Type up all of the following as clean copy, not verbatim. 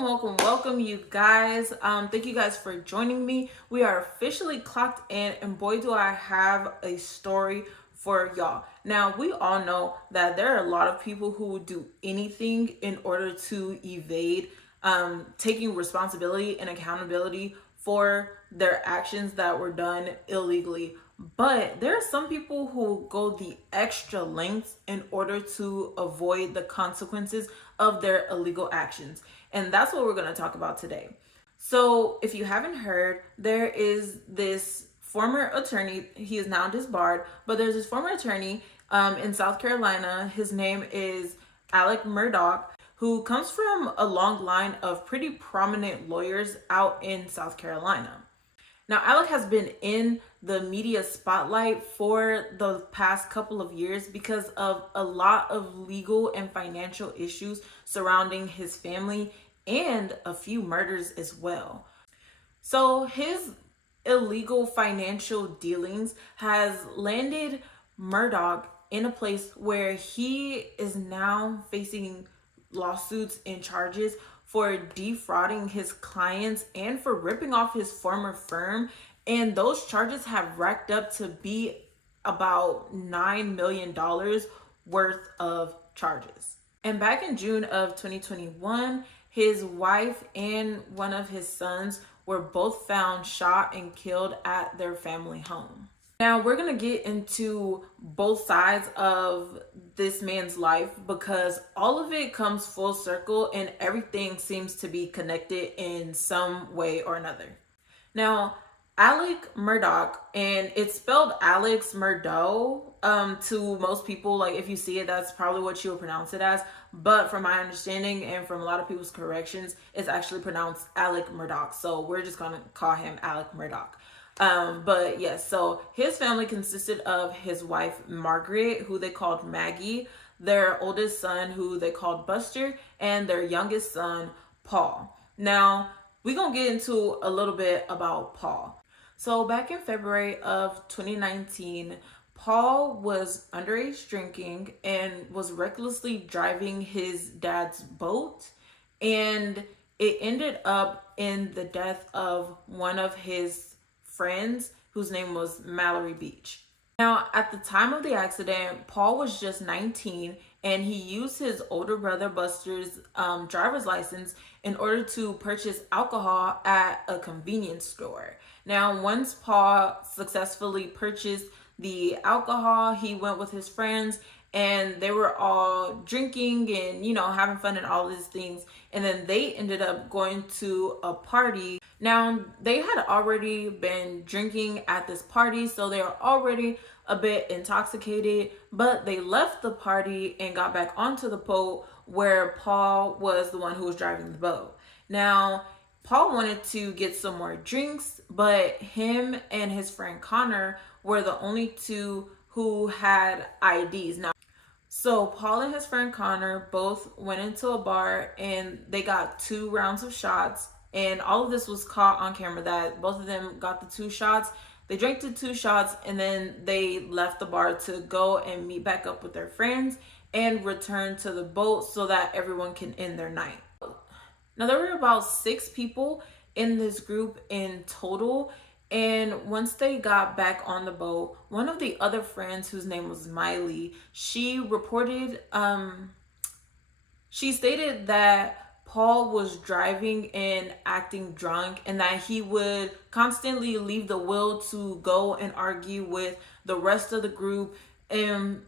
Welcome, you guys. Thank you guys for joining me. We are officially clocked in, and boy, do I have a story for y'all. Now, we all know that there are a lot of people who would do anything in order to evade taking responsibility and accountability for their actions that were done illegally. But there are some people who go the extra lengths in order to avoid the consequences of their illegal actions. And that's what we're going to talk about today. So, if you haven't heard, there is this former attorney. He is now disbarred, but there's this former attorney in South Carolina. His name is Alex Murdaugh, who comes from a long line of pretty prominent lawyers out in South Carolina. Now, Alec has been in the media spotlight for the past couple of years because of a lot of legal and financial issues surrounding his family and a few murders as well. So his illegal financial dealings has landed Murdaugh in a place where he is now facing lawsuits and charges for defrauding his clients and for ripping off his former firm. And those charges have racked up to be about $9 million worth of charges. And back in June of 2021, his wife and one of his sons were both found shot and killed at their family home. Now, we're going to get into both sides of this man's life because all of it comes full circle and everything seems to be connected in some way or another. Now, Alex Murdaugh, and it's spelled Alex Murdaugh to most people. Like, if you see it, that's probably what you would pronounce it as. But from my understanding and from a lot of people's corrections, it's actually pronounced Alex Murdaugh. So we're just going to call him Alex Murdaugh. But yes, so his family consisted of his wife, Margaret, who they called Maggie, their oldest son, who they called Buster, and their youngest son, Paul. Now, we're going to get into a little bit about Paul. So back in February of 2019, Paul was underage drinking and was recklessly driving his dad's boat, and it ended up in the death of one of his friends whose name was Mallory Beach. Now, at the time of the accident, Paul was just 19 and he used his older brother Buster's driver's license in order to purchase alcohol at a convenience store. Now, once Paul successfully purchased the alcohol, he went with his friends and they were all drinking and, having fun and all these things. And then they ended up going to a party. Now, they had already been drinking at this party, so they were already a bit intoxicated, but they left the party and got back onto the boat where Paul was the one who was driving the boat. Now, Paul wanted to get some more drinks, but him and his friend Connor were the only two who had IDs. Now, so Paul and his friend Connor both went into a bar and they got 2 rounds of shots. And all of this was caught on camera that both of them got the 2 shots. They drank the 2 shots and then they left the bar to go and meet back up with their friends and return to the boat so that everyone can end their night. Now, there were about 6 people in this group in total. And once they got back on the boat, one of the other friends, whose name was Miley, she reported, she stated that Paul was driving and acting drunk and that he would constantly leave the wheel to go and argue with the rest of the group and,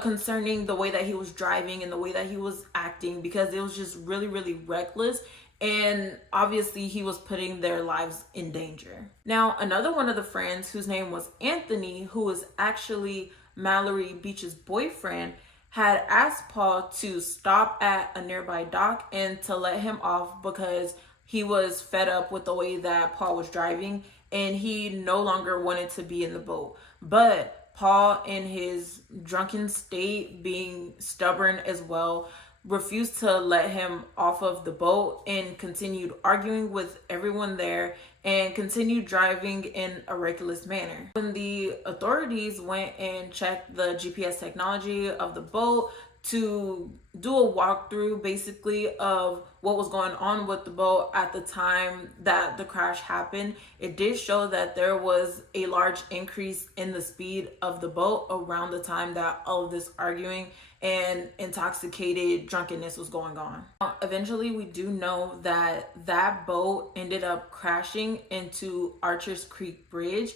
concerning the way that he was driving and the way that he was acting, because it was just really, really reckless. And obviously he was putting their lives in danger. Now, another one of the friends, whose name was Anthony, who was actually Mallory Beach's boyfriend, had asked Paul to stop at a nearby dock and to let him off because he was fed up with the way that Paul was driving and he no longer wanted to be in the boat. But Paul, in his drunken state, being stubborn as well, refused to let him off of the boat and continued arguing with everyone there and continued driving in a reckless manner. When the authorities went and checked the GPS technology of the boat, to do a walkthrough basically of what was going on with the boat at the time that the crash happened. It did show that there was a large increase in the speed of the boat around the time that all of this arguing and intoxicated drunkenness was going on. Eventually, we do know that that boat ended up crashing into Archers Creek Bridge,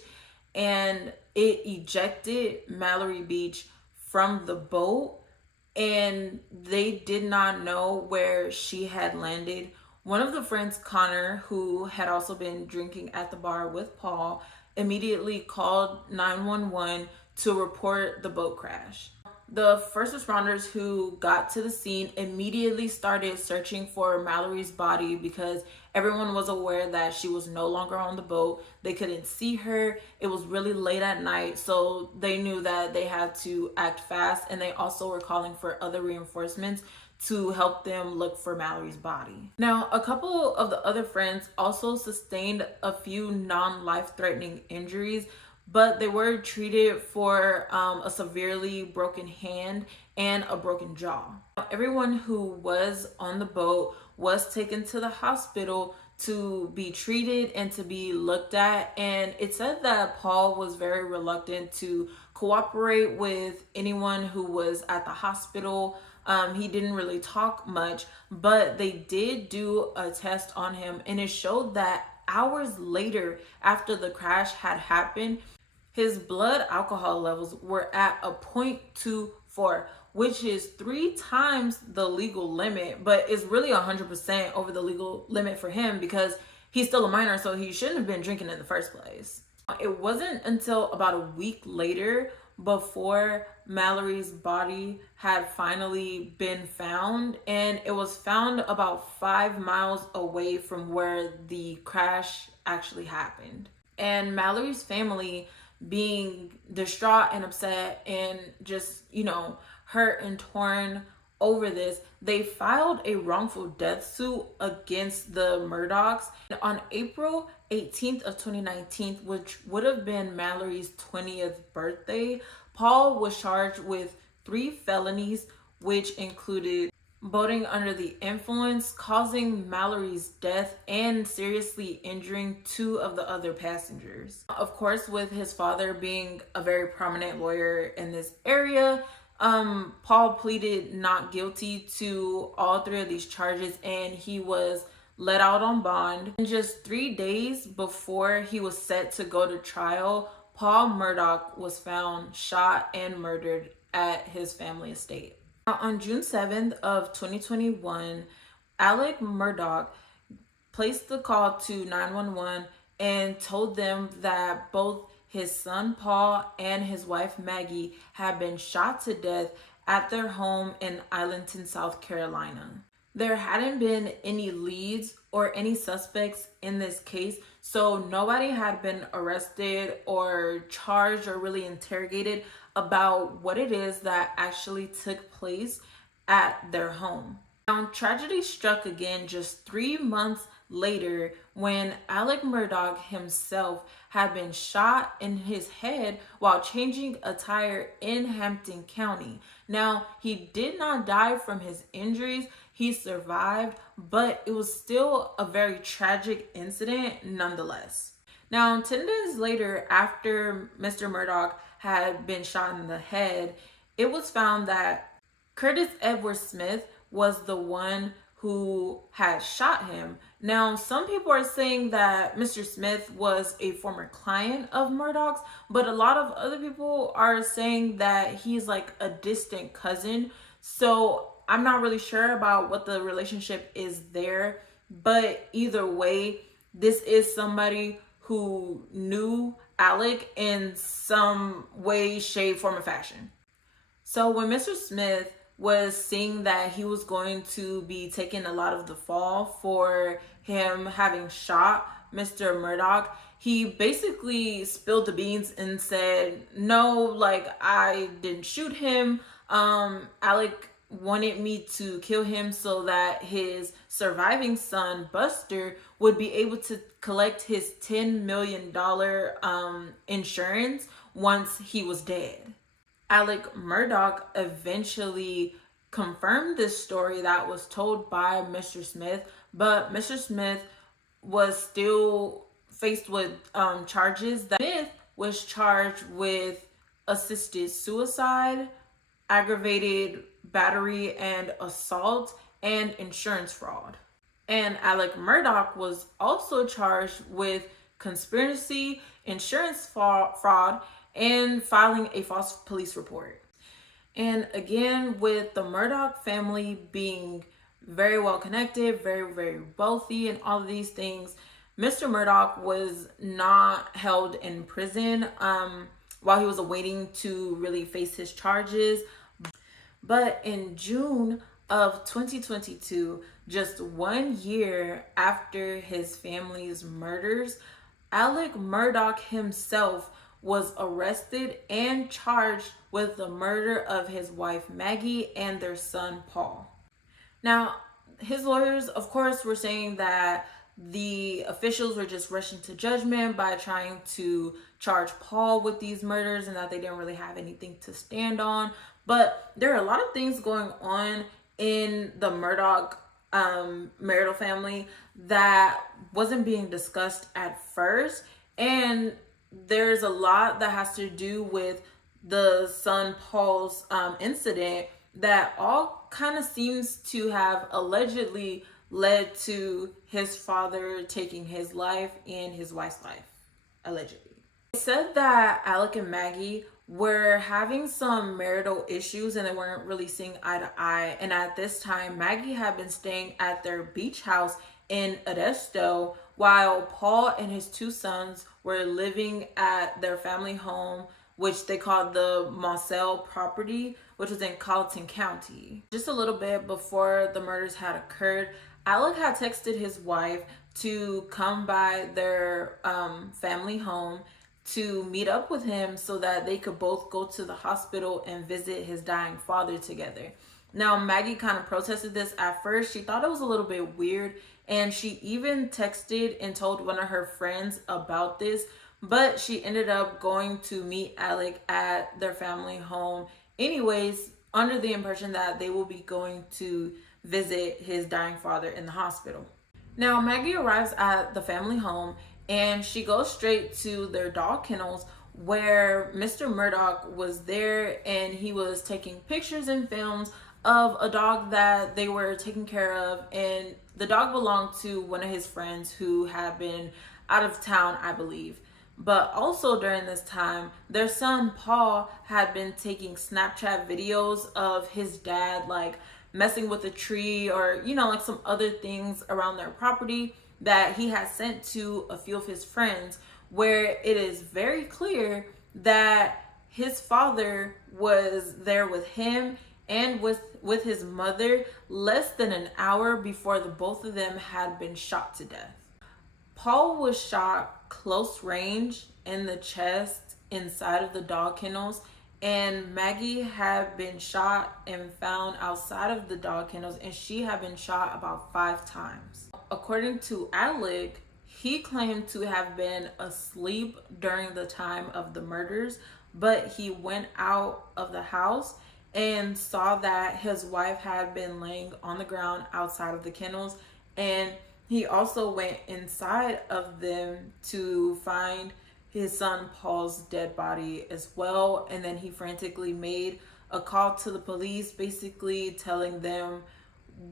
and it ejected Mallory Beach from the boat, and they did not know where she had landed. One of the friends, Connor, who had also been drinking at the bar with Paul, immediately called 911 to report the boat crash. The first responders who got to the scene immediately started searching for Mallory's body because everyone was aware that she was no longer on the boat. They couldn't see her. It was really late at night, so they knew that they had to act fast, and they also were calling for other reinforcements to help them look for Mallory's body. Now, a couple of the other friends also sustained a few non-life-threatening injuries, but they were treated for a severely broken hand and a broken jaw. Everyone who was on the boat was taken to the hospital to be treated and to be looked at, and it said that Paul was very reluctant to cooperate with anyone who was at the hospital. He didn't really talk much, but they did do a test on him, and it showed that hours later after the crash had happened, his blood alcohol levels were at a 0.24, which is 3 times the legal limit, but it's really 100% over the legal limit for him because he's still a minor, so he shouldn't have been drinking in the first place. It wasn't until about a week later before Mallory's body had finally been found, and it was found about 5 miles away from where the crash actually happened. And Mallory's family, being distraught and upset and just, hurt and torn over this, they filed a wrongful death suit against the Murdaughs. On April 18th of 2019, which would have been Mallory's 20th birthday, Paul was charged with 3 felonies, which included boating under the influence, causing Mallory's death, and seriously injuring 2 of the other passengers. Of course, with his father being a very prominent lawyer in this area, Paul pleaded not guilty to all 3 of these charges, and he was let out on bond. And just 3 days before he was set to go to trial, Paul Murdaugh was found shot and murdered at his family estate. On June 7th of 2021, Alec Murdaugh placed the call to 911 and told them that both his son Paul and his wife Maggie had been shot to death at their home in Islandton, South Carolina. There hadn't been any leads or any suspects in this case, so nobody had been arrested or charged or really interrogated about what it is that actually took place at their home. Now, tragedy struck again just 3 months later when Alec Murdaugh himself had been shot in his head while changing a tire in Hampton County. Now, he did not die from his injuries. He survived, but it was still a very tragic incident nonetheless. Now, 10 days later, after Mr. Murdaugh had been shot in the head, it was found that Curtis Edward Smith was the one who had shot him. Now, some people are saying that Mr. Smith was a former client of Murdaugh's, but a lot of other people are saying that he's like a distant cousin. So I'm not really sure about what the relationship is there, but either way, this is somebody who knew Alec in some way, shape, form, or fashion. So when Mr. Smith was seeing that he was going to be taking a lot of the fall for him having shot Mr. Murdaugh, he basically spilled the beans and said, no, like, I didn't shoot him. Alec wanted me to kill him so that his surviving son, Buster, would be able to collect his $10 million insurance once he was dead. Alec Murdaugh eventually confirmed this story that was told by Mr. Smith, but Mr. Smith was still faced with charges. That Smith was charged with assisted suicide, aggravated battery and assault, and insurance fraud. And Alec Murdaugh was also charged with conspiracy, insurance fraud, and filing a false police report. And again, with the Murdaugh family being very well connected, very, very wealthy, and all of these things, Mr. Murdaugh was not held in prison while he was awaiting to really face his charges. But in June of 2022, just 1 year after his family's murders, Alec Murdaugh himself was arrested and charged with the murder of his wife Maggie and their son Paul. Now, his lawyers, of course, were saying that the officials were just rushing to judgment by trying to charge Paul with these murders and that they didn't really have anything to stand on. But there are a lot of things going on in the Murdaugh marital family that wasn't being discussed at first. And there's a lot that has to do with the son Paul's incident that all kind of seems to have allegedly led to his father taking his life and his wife's life, allegedly. It said that Alec and Maggie were having some marital issues and they weren't really seeing eye to eye. And at this time, Maggie had been staying at their beach house in Arresto, while Paul and his two sons were living at their family home, which they called the Marcel property, which was in Colleton County. Just a little bit before the murders had occurred, Alec had texted his wife to come by their family home to meet up with him so that they could both go to the hospital and visit his dying father together. Now, Maggie kind of protested this at first. She thought it was a little bit weird, and she even texted and told one of her friends about this, but she ended up going to meet Alec at their family home anyways, under the impression that they will be going to visit his dying father in the hospital. Now, Maggie arrives at the family home and she goes straight to their dog kennels where Mr. Murdaugh was there, and he was taking pictures and films of a dog that they were taking care of, and the dog belonged to one of his friends who had been out of town, I believe. But also during this time, their son Paul had been taking Snapchat videos of his dad like messing with a tree or, you know, like some other things around their property that he had sent to a few of his friends, where it is very clear that his father was there with him and with his mother less than an hour before the both of them had been shot to death. Paul was shot close range in the chest inside of the dog kennels, and Maggie had been shot and found outside of the dog kennels, and she had been shot about 5 times. According to Alec, he claimed to have been asleep during the time of the murders, but he went out of the house and saw that his wife had been laying on the ground outside of the kennels, and he also went inside of them to find his son Paul's dead body as well. And then he frantically made a call to the police, basically telling them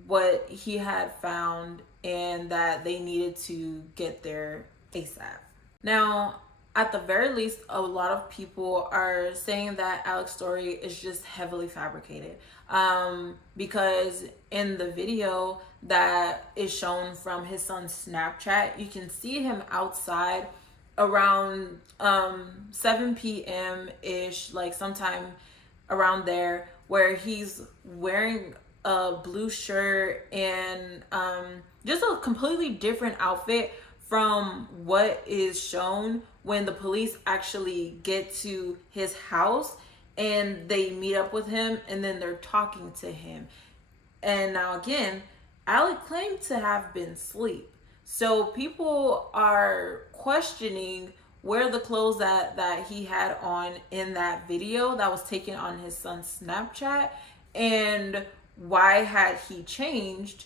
what he had found and that they needed to get there ASAP. Now, at the very least, a lot of people are saying that Alec's story is just heavily fabricated, because in the video that is shown from his son's Snapchat, you can see him outside around 7 p.m. ish, like sometime around there, where he's wearing a blue shirt and just a completely different outfit from what is shown when the police actually get to his house and they meet up with him and then they're talking to him. And now again, Alec claimed to have been asleep. So people are questioning where the clothes that he had on in that video that was taken on his son's Snapchat, and why had he changed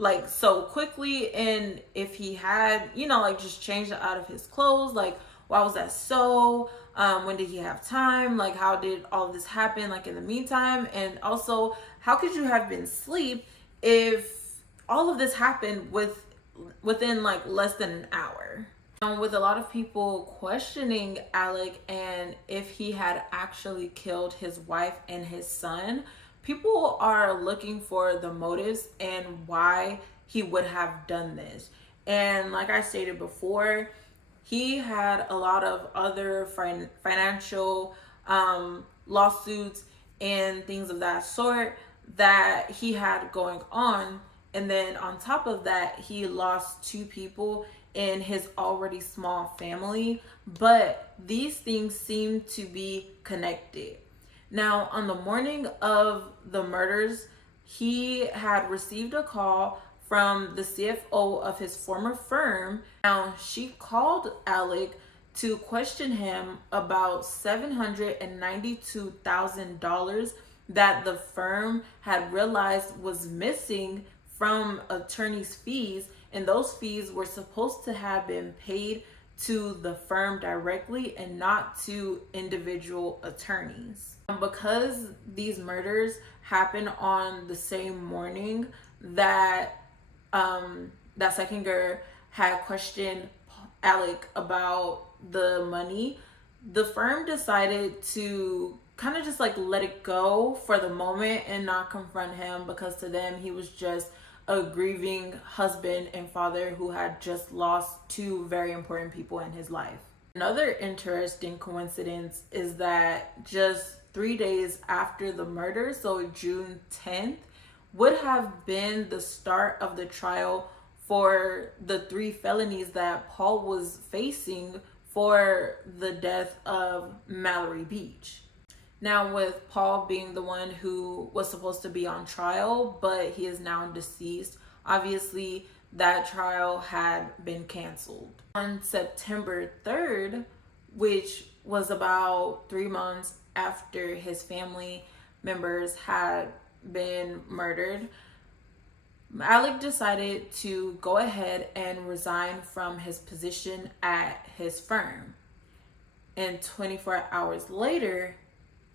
like so quickly, and if he had, like just changed out of his clothes, like why was that so? When did he have time? Like how did all of this happen like in the meantime? And also, how could you have been asleep if all of this happened within like less than an hour? With a lot of people questioning Alec and if he had actually killed his wife and his son, people are looking for the motives and why he would have done this. And like I stated before, he had a lot of other financial lawsuits and things of that sort that he had going on. And then on top of that, he lost two people in his already small family. But these things seem to be connected. Now, on the morning of the murders, he had received a call from the CFO of his former firm. Now, she called Alec to question him about $792,000 that the firm had realized was missing from attorney's fees, and those fees were supposed to have been paid to the firm directly and not to individual attorneys. Because these murders happened on the same morning that that Sechinger had questioned Alec about the money, the firm decided to kind of just like let it go for the moment and not confront him, because to them he was just a grieving husband and father who had just lost two very important people in his life. Another interesting coincidence is that just 3 days after the murder, so June 10th, would have been the start of the trial for the 3 felonies that Paul was facing for the death of Mallory Beach. Now, with Paul being the one who was supposed to be on trial, but he is now deceased, obviously that trial had been canceled. On September 3rd, which was about 3 months after his family members had been murdered, Alec decided to go ahead and resign from his position at his firm. And 24 hours later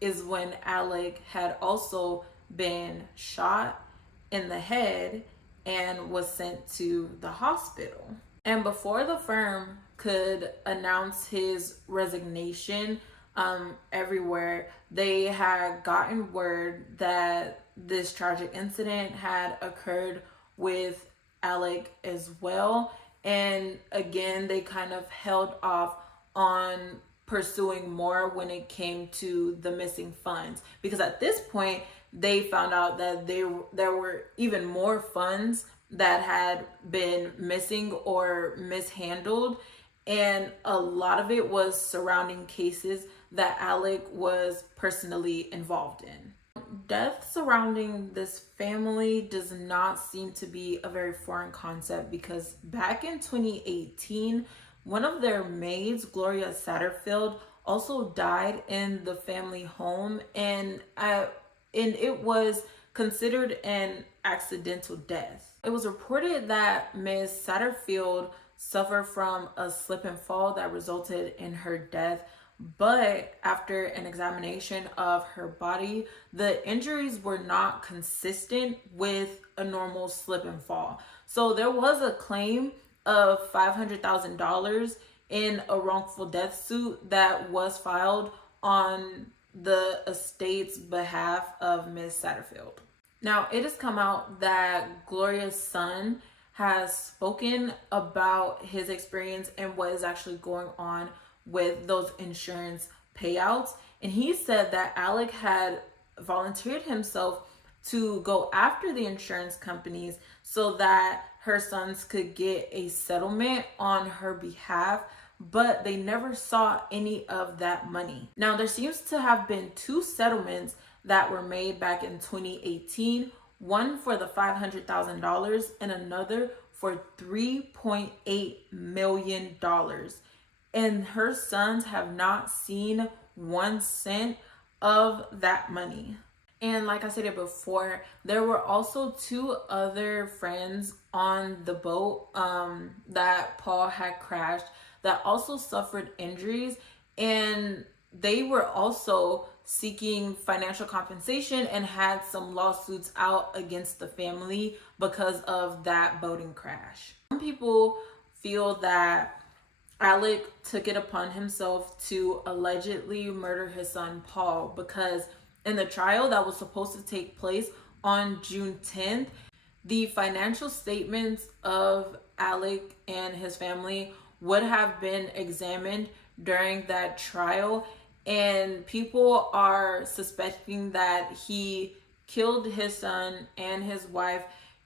is when Alec had also been shot in the head and was sent to the hospital. And before the firm could announce his resignation everywhere, they had gotten word that this tragic incident had occurred with Alec as well. And again, they kind of held off on pursuing more when it came to the missing funds, because at this point they found out that there were even more funds that had been missing or mishandled, and a lot of it was surrounding cases that Alec was personally involved in. Death surrounding this family does not seem to be a very foreign concept, because back in 2018, one of their maids, Gloria Satterfield, also died in the family home, and it was considered an accidental death. It was reported that Ms. Satterfield suffered from a slip and fall that resulted in her death, but after an examination of her body, the injuries were not consistent with a normal slip and fall. So there was a claim of $500,000 in a wrongful death suit that was filed on the estate's behalf of Ms. Satterfield. Now, it has come out that Gloria's son has spoken about his experience and what is actually going on with those insurance payouts. And he said that Alec had volunteered himself to go after the insurance companies so that her sons could get a settlement on her behalf, but they never saw any of that money. Now, there seems to have been 2 settlements that were made back in 2018, one for the $500,000 and another for $3.8 million. And her sons have not seen 1 cent of that money. And like I said it before, there were also two other friends on the boat that Paul had crashed that also suffered injuries, and they were also seeking financial compensation and had some lawsuits out against the family because of that boating crash. Some people feel that Alec took it upon himself to allegedly murder his son Paul because in the trial that was supposed to take place on June 10th, the financial statements of Alec and his family would have been examined during that trial, and people are suspecting that he killed his son and his wife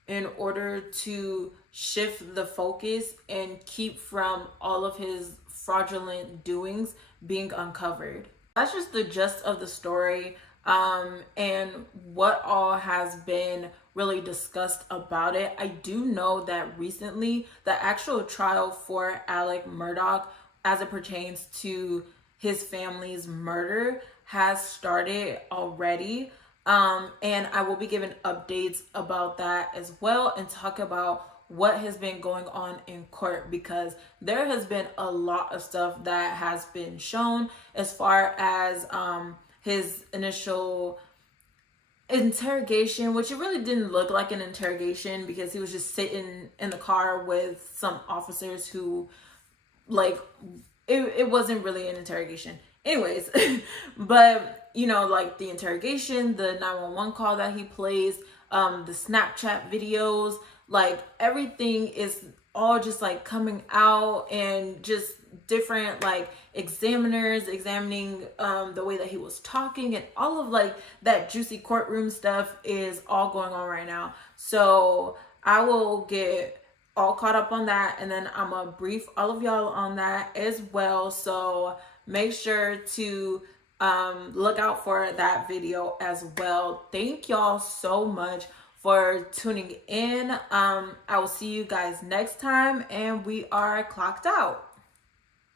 in order to shift the focus and keep from all of his fraudulent doings being uncovered. That's just the gist of the story, and what all has been really discussed about it. I do know that recently the actual trial for Alec Murdaugh, as it pertains to his family's murder, has started already. And I will be giving updates about that as well and talk about what has been going on in court, because there has been a lot of stuff that has been shown as far as his initial interrogation, which it really didn't look like an interrogation because he was just sitting in the car with some officers who, like, it wasn't really an interrogation. Anyways, but you know, like the interrogation, the 911 call that he plays, the Snapchat videos, like everything is all just like coming out, and just different like examiners examining the way that he was talking, and all of like that juicy courtroom stuff is all going on right now. So I will get all caught up on that, and then I'm gonna brief all of y'all on that as well. So make sure to look out for that video as well. Thank y'all so much for tuning in. I will see you guys next time, and we are clocked out.